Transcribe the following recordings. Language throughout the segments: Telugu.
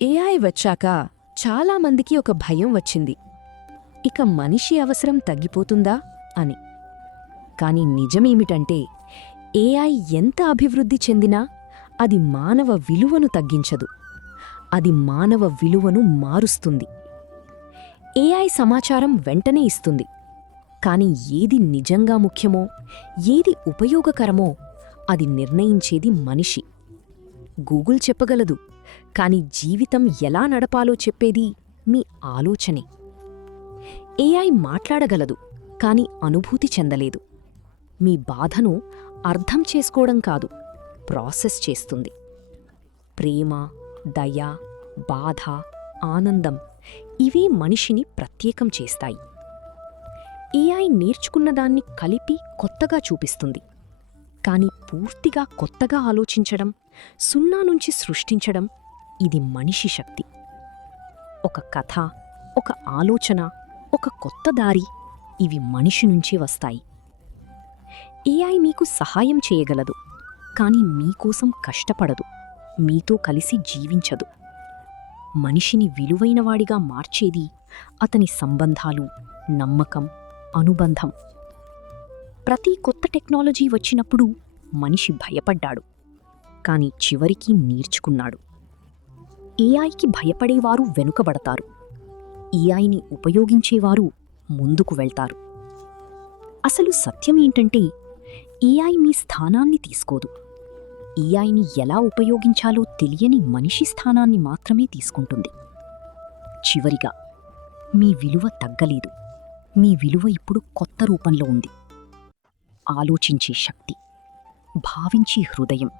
ఏఐ వచ్చాక చాలామందికి ఒక భయం వచ్చింది. ఇక మనిషి అవసరం తగ్గిపోతుందా అని. కాని నిజమేమిటంటే ఏఐ ఎంత అభివృద్ధి చెందినా అది మానవ విలువను తగ్గించదు. అది మానవ విలువను మారుస్తుంది. ఏఐ సమాచారం వెంటనే ఇస్తుంది. కాని ఏది నిజంగా ముఖ్యమో, ఏది ఉపయోగకరమో అది నిర్ణయించేది మనిషి. గూగుల్ చెప్పగలదు, కాని జీవితం ఎలా నడపాలో చెప్పేది మీ ఆలోచనే. ఏఐ మాట్లాడగలదు, కాని అనుభూతి చెందలేదు. మీ బాధను అర్థం చేసుకోవడం కాదు, ప్రాసెస్ చేస్తుంది. ప్రేమ, దయ, బాధ, ఆనందం ఇవే మనిషిని ప్రత్యేకం చేస్తాయి. ఏఐ నేర్చుకున్నదాన్ని కలిపి కొత్తగా చూపిస్తుంది. కాని పూర్తిగా కొత్తగా ఆలోచించడం, సున్నా నుంచి సృష్టించడం ఇది మనిషి శక్తి. ఒక కథ, ఒక ఆలోచన, ఒక కొత్త దారి ఇవి మనిషి నుంచే వస్తాయి. ఏఐ మీకు సహాయం చేయగలదు, కాని మీకోసం కష్టపడదు, మీతో కలిసి జీవించదు. మనిషిని విలువైనవాడిగా మార్చేది అతని సంబంధాలు, నమ్మకం, అనుబంధం. ప్రతి కొత్త టెక్నాలజీ వచ్చినప్పుడు మనిషి భయపడ్డాడు, కాని చివరికి నేర్చుకున్నాడు. ఏఐకి భయపడేవారు వెనుకబడతారు, ఏఐని ఉపయోగించేవారు ముందుకు వెళ్తారు. అసలు సత్యమేంటంటే ఏఐ మీ స్థానాన్ని తీసుకోదు. ఏఐని ఎలా ఉపయోగించాలో తెలియని మనిషి స్థానాన్ని మాత్రమే తీసుకుంటుంది. చివరిగా, మీ విలువ తగ్గలేదు. మీ విలువ ఇప్పుడు కొత్త రూపంలో ఉంది. ఆలోచించే శక్తి, భావించే హృదయం,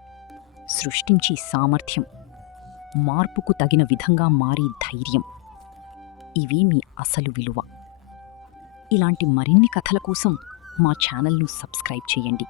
సృష్టించే సామర్థ్యం, మార్పుకు తగిన విధంగా మారే ధైర్యం ఇవే మీ అసలు విలువ. ఇలాంటి మరిన్ని కథల కోసం మా ఛానల్ను సబ్స్క్రైబ్ చేయండి.